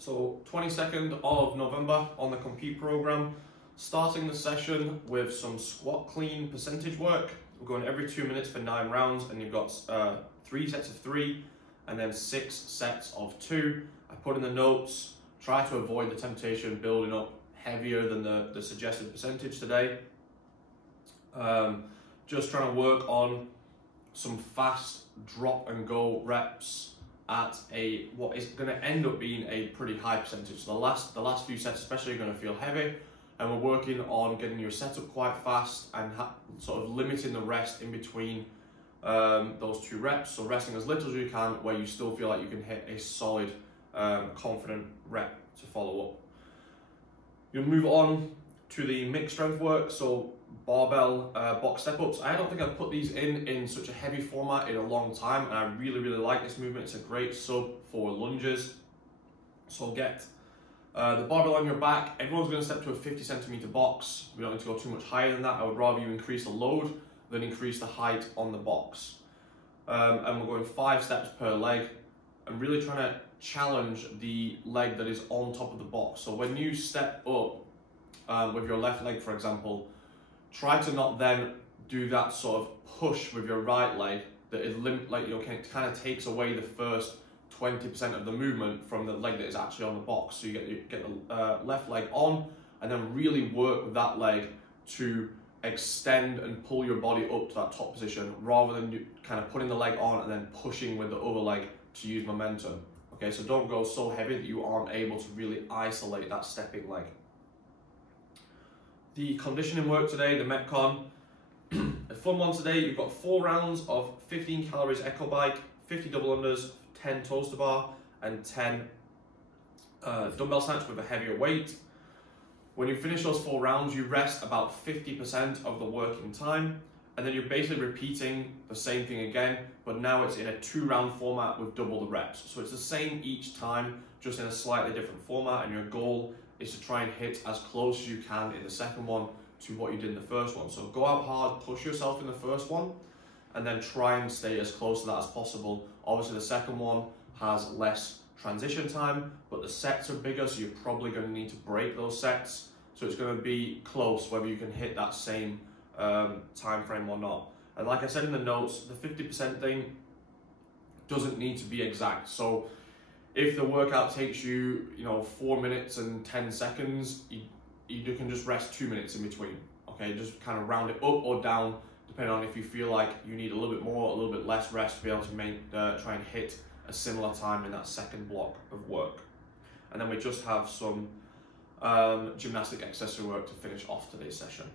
So 22nd of November on the Compete program, starting the session with some squat clean percentage work. We're going every 2 minutes for 9 rounds, and you've got 3 sets of 3 and then 6 sets of 2. I put in the notes, try to avoid the temptation building up heavier than the suggested percentage today. Just trying to work on some fast drop and go reps at what is going to end up being a pretty high percentage. So the last few sets especially are going to feel heavy, and we're working on getting your setup quite fast and sort of limiting the rest in between those 2 reps. So resting as little as you can, where you still feel like you can hit a solid, confident rep to follow up. You'll move on to the mixed strength work, so barbell box step-ups. I don't think I've put these in such a heavy format in a long time, and I really like this movement. It's a great sub for lunges. So get the barbell on your back. Everyone's going to step to a 50 centimeter box. We don't need to go too much higher than that. I would rather you increase the load than increase the height on the box. And we're going 5 steps per leg, and really trying to challenge the leg that is on top of the box. So when you step up with your left leg, for example, try to not then do that sort of push with your right leg that is kind of takes away the first 20% of the movement from the leg that is actually on the box. So you get the left leg on, and then really work with that leg to extend and pull your body up to that top position, rather than you kind of putting the leg on and then pushing with the other leg to use momentum. Okay, so don't go so heavy that you aren't able to really isolate that stepping leg. The conditioning work today, the Metcon, a fun one today. You've got 4 rounds of 15 calories echo bike, 50 double unders, 10 toes to bar, and 10 dumbbell snatch with a heavier weight. When you finish those 4 rounds, you rest about 50% of the working time, and then you're basically repeating the same thing again, but now it's in a 2-round format with double the reps. So it's the same each time, just in a slightly different format, and your goal is to try and hit as close as you can in the second one to what you did in the first one. So go out hard, push yourself in the first one, and then try and stay as close to that as possible. Obviously the second one has less transition time, but the sets are bigger, so you're probably going to need to break those sets. So it's going to be close whether you can hit that same time frame or not. And like I said in the notes, the 50% thing doesn't need to be exact. So if the workout takes you, 4 minutes and 10 seconds, you can just rest 2 minutes in between. Okay, just kind of round it up or down, depending on if you feel like you need a little bit more, a little bit less rest to be able to try and hit a similar time in that second block of work. And then we just have some gymnastic accessory work to finish off today's session.